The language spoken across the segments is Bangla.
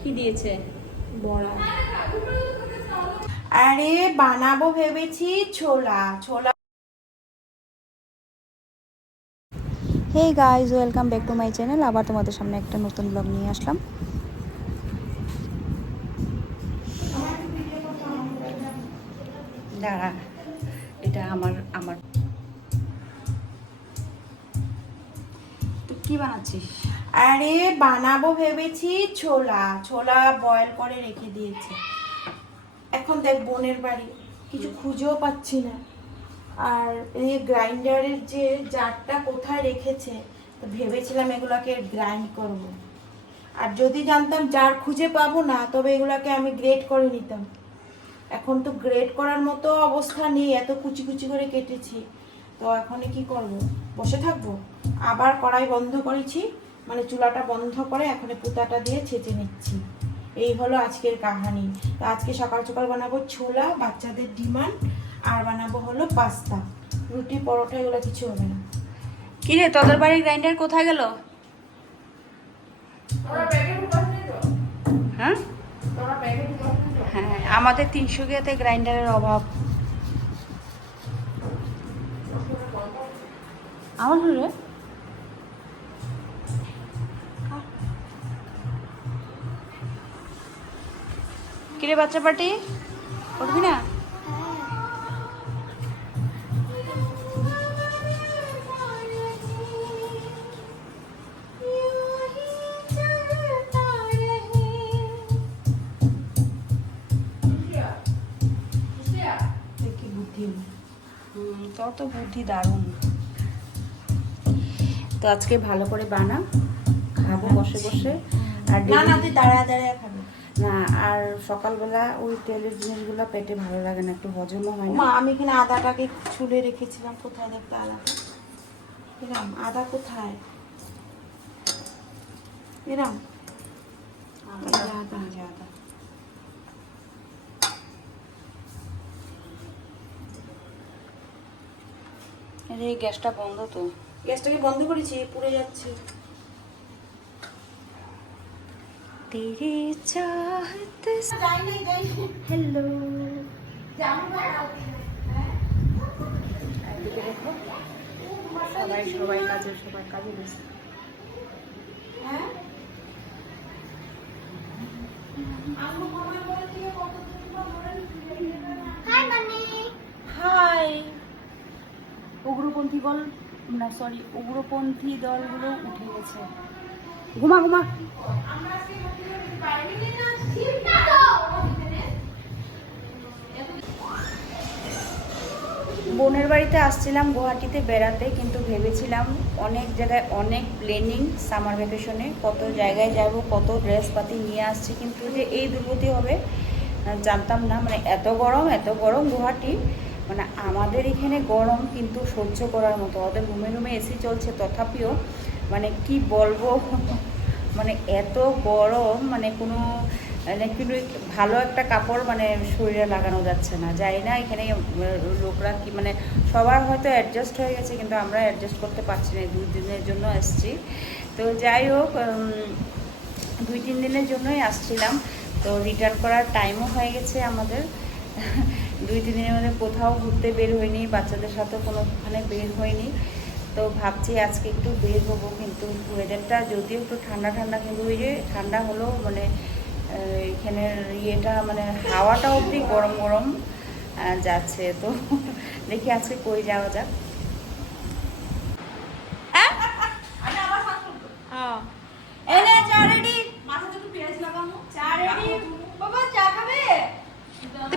কি দিয়েছে? বড়া। আরে বানাবো ভেবেছি ছোলা। Hey guys, welcome back to my channel. আবার তোমাদের সামনে একটা নতুন ব্লগ নিয়ে আসলাম। দাঁড়া, এটা আমার তুই কি বানাচ্ছিস? আরে বানাবো ভেবেছি ছোলা বয়েল করে রেখে দিয়েছে। এখন দেখ বোনের বাড়ি কিছু খুঁজেও পাচ্ছি না, আর এই গ্রাইন্ডারের যে জারটা কোথায় রেখেছে, তো ভেবেছিলাম এগুলাকে গ্রাইন্ড করব। আর যদি জানতাম জার খুঁজে পাবো না, তবে এগুলাকে আমি গ্রেট করে নিতাম। এখন তো গ্রেট করার মতো অবস্থা নেই, এত কুচি কুচি করে কেটেছি। তো এখন কি করব? বসে থাকবো? আবার কড়াই বন্ধ করেছি, মানে চুলাটা বন্ধ করে এখন পুতাটা দিয়ে ছেঁচে নিচ্ছি। এই হলো আজকের কাহানি। তো আজকে সকাল সকাল বানাবো ছোলা, বাচ্চাদের ডিমান্ড, আর বানাবো হলো পাস্তা, রুটি পরোটা এগুলো কিছু হবে না। কি রে, তোদের বাড়ির গ্রাইন্ডার কোথায় গেল? হ্যাঁ হ্যাঁ, আমাদের 300 গিয়াতে গ্রাইন্ডারের অভাব। আমার রে কিরে বাচ্চা পার্টি, উঠবি না? কি বুদ্ধি! তোর তো বুদ্ধি দারুণ। তো আজকে ভালো করে বানা, খাবো বসে বসে। আর না না, তুই দাঁড়ায় দাঁড়ায় খাবি না। আর সকালবেলা ওই তেলের জিনিসগুলো পেটে ভালো লাগে না, একটু হজমও হয় মা। না। আমি এখানে আদাটাকে ছুলে রেখেছিলাম, কোথায় দেখতে আদাটা? এরাম আদা কোথায়? এরাম আদা। আরে এই গ্যাসটা বন্ধ তো। গ্যাসটাকে বন্ধ করেছি, পুড়ে যাচ্ছে। তেরে চাহতে হ্যালো, সবাই কাজে বসে। হাই। উগ্রপন্থী দলগুলো উঠে গেছে। ঘুমা। বোনের বাড়িতে আসছিলাম গুয়াহাটিতে বেড়াতে, কিন্তু ভেবেছিলাম অনেক জায়গায় অনেক প্ল্যানিং, সামার ভ্যাকেশনে কত জায়গায় যাব, কত ড্রেসপাতি নিয়ে আসছি, কিন্তু যে এই দুর্গতি হবে জানতাম না। মানে এত গরম গুয়াহাটি, মানে আমাদের এখানে গরম কিন্তু সহ্য করার মতো। ওদের রুমে এসি চলছে, তথাপিও মানে কি বলবো, মানে এত গরম, মানে কোনো কিন্তু ভালো একটা কাপড় মানে শরীরে লাগানো যাচ্ছে না। যাই না এখানে লোকরা কি মানে সবার হয়তো অ্যাডজাস্ট হয়ে গেছে, কিন্তু আমরা অ্যাডজাস্ট করতে পারছি না। 2 দিনের জন্য আসছি। তো যাই হোক, 2-3 দিনের জন্যই আসছিলাম। তো রিটার্ন করার টাইমও হয়ে গেছে আমাদের। 2-3 দিনের মধ্যে কোথাও ঘুরতে বের হয়নি, বাচ্চাদের সাথে কোনোখানে বের হয়নি। তো ভাবছি আজকে একটু বের হবো, কিন্তু ওয়েদারটা যদিও একটু ঠান্ডা, কিন্তু ওই যে ঠান্ডা হলেও মানে এখানের ইয়েটা মানে হাওয়াটা অবধি গরম যাচ্ছে। তো দেখি আজকে কই যাওয়া যাক।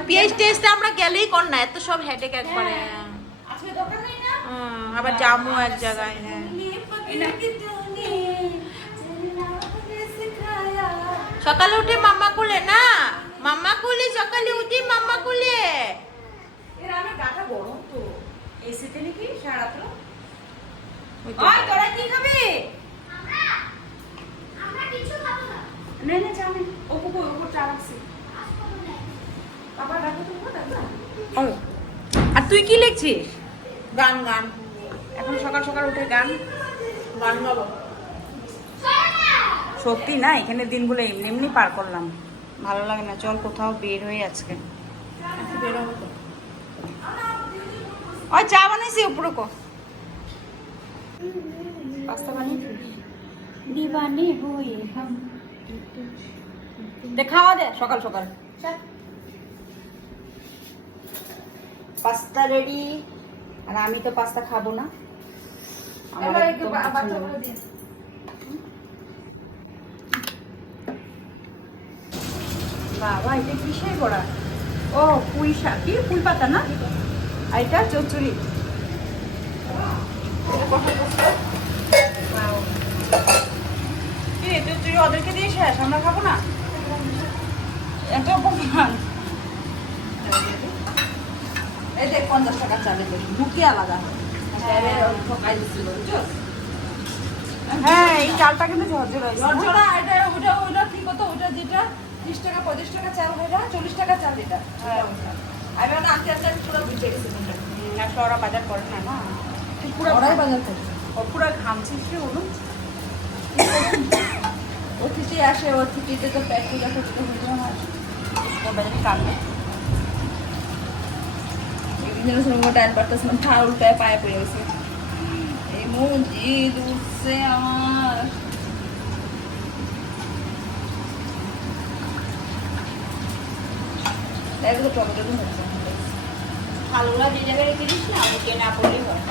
পেঁয়াজ টেস্টে আমরা গেলেই কর না, এত সব হেডেক একবারে। আবার জামু এক জায়গায়। হ্যাঁ, সকালে উঠে মাম্মা কোলে না, মাম্মা কোলে, সকালে উঠে মাম্মা কোলে। গরম তো এসিতে নাকি সারা তো। তোরা কি খাবি? না জানি ওপর চা রাখছি। আর তুই কি লিখছিস? গান। এখন সকাল উঠে গান গাবো। সত্যি না, এখানে দিনগুলো এমনি এমনি পার করলাম, ভালো লাগে না। চল কোথাও বের হয়ে আজকে। একটু বেরোবো তো। ওই চা বানাইছি উপরে কো, পাস্তা বানিয়ে দিবানে হয়ে হাম। দে খাওয়া দে সকাল সকাল। Pasta ready. আর আমি তো পাস্তা খাবো না, আমার একদম পছন্দ না। বাবা এটা কিসের বড়া? ও পুঁই শাক, কি ফুল পাতা না, আর এটা চচ্চড়ি। কি রে চচ্চড়ি ওদেরকে দিয়ে শেষ, আমরা খাবো না? এত অপমান। এই দেখ 50 টাকা চালে দেখ, মুখে আলাদা। হ্যাঁ এই চালটা কিন্তু ঝরঝরা হয়েছে। ঝরঝরা এটা ওটা কি কত ওটা যেটা 30 টাকা 35 টাকা চাল এটা 40 টাকা চাল এটা। আমি মানে আস্তে আস্তে পুরো বুঝে গেছি কোনটা। আসলে ওরা বাজার করে না না, পুরো ওরাই বাজার করে। ও পুরো ঘামছিস রে ওরু। অতিথি আসে অতিথিতে তো প্যাক পূজা করতে হইলো না। ও বাজারে কাটবে। একদিন যেন শুনে মোটা আনবার তো শুনে ঠা উল্টায় পায়ে পড়ে গেছে। এই মসজিদ উঠছে আমার। দেখো তো টমেটো তো হচ্ছে। আলুগুলো যে জায়গায় রেখে দিস না, ওকে না পড়লেই হয়।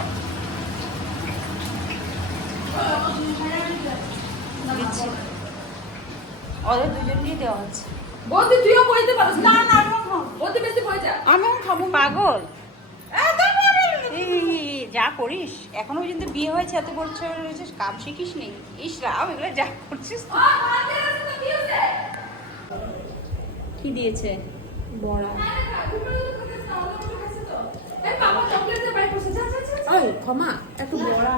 দিচ্ছি। ওদের দুজনকেই দেওয়া হচ্ছে। বলতে তুইও বলতে পারিস না না আমি খাবো। বলতে বেশি হয়ে যা। আমিও খাবো। পাগল এই যা করিস, এখনো পর্যন্ত বিয়ে হয়েছে, এত বছর হয়েছে, কাম শিখিস নি। ইস রাম, এগুলো যা করছিস। কি দিয়েছে? বড়া। এই বাবা চকলেট দিয়ে বাই করছে যা যা যা। ওই ক্ষমা, একটু বড়া